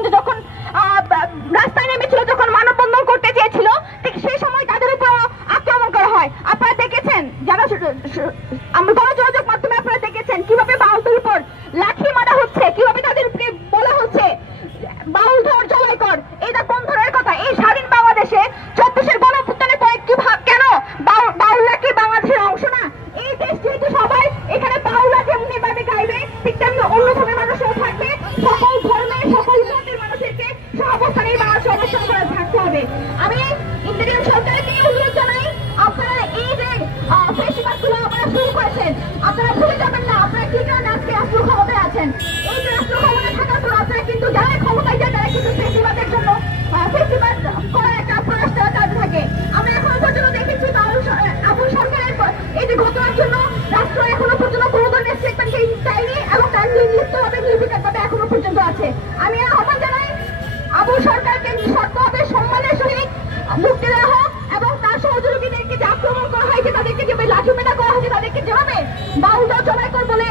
নারায়ণগঞ্জে যখন রাস্তায় নেমেছিল, যখন মানববন্ধন করতে চেয়েছিল, ঠিক সেই সময় তাদের উপর আক্রমণ করা হয়। আপনারা দেখেছেন, যারা গণযোগাযোগ মাধ্যমে আপনারা দেখেছেন কিভাবে বাউলদের উপর লাঠি মারা হচ্ছে, কিভাবে তাদেরকে বলা হচ্ছে বাউল ধর জবাই কর। এটা কোন ধরনের কথা? এই স্বাধীন বাংলাদেশে 24-এর গণঅভ্যুত্থানের পরে কেন বাউলরা কি বাংলাদেশের অংশ না? এই দেশ যেহেতু সবাই, এখানে বাউলরা যেমনি ভাবে গাইবে, ঠিক তেমনি অন্য ধর্মের মানুষও থাকবে। সকল ধর্মের সকল জাতির মানুষদেরকে সহাবস্থানে বাংলাদেশ অবস্থান করে থাকতে হবে। আমি ইন্ডিয়ান সরকারকে অনুরোধ জানাই, আপনারা এই যে ফেস্টিভ্যালগুলো আপনারা শুরু করেছেন, আপনারা ভুলে যাবেন না আপনারা কি কারণে আজকে রাষ্ট্র ক্ষমতায় আছেন। এই যে রাষ্ট্র ক্ষমতায় থাকার পর আপনারা কিন্তু যারা ক্ষমতায় যায় তারা কিন্তু ফেস্টিভ্যালের জন্য ফেস্টিভ্যাল করার একটা প্রয়াস তারা চালু থাকে। আমরা এখনো পর্যন্ত দেখেছি আবুল সরকারের এই যে ঘটনার জন্য রাষ্ট্র এখনো পর্যন্ত কোনো ধরনের স্টেটমেন্ট চাইনি এবং তার নির্লিপ্তভাবে নির্বিচারভাবে এখনো পর্যন্ত আছে। আমি আহ্বান জানাই আবুল সরকারকে নিঃশর্তভাবে সম্মানের সহিত মুক্তি দেওয়া হোক এবং তার সহযোগীদেরকে যে আক্রমণ করা হয়েছে, তাদেরকে যে লাঠি মেটা করা হয়েছে, তাদেরকে যেভাবে বাউল জবাই কর বলে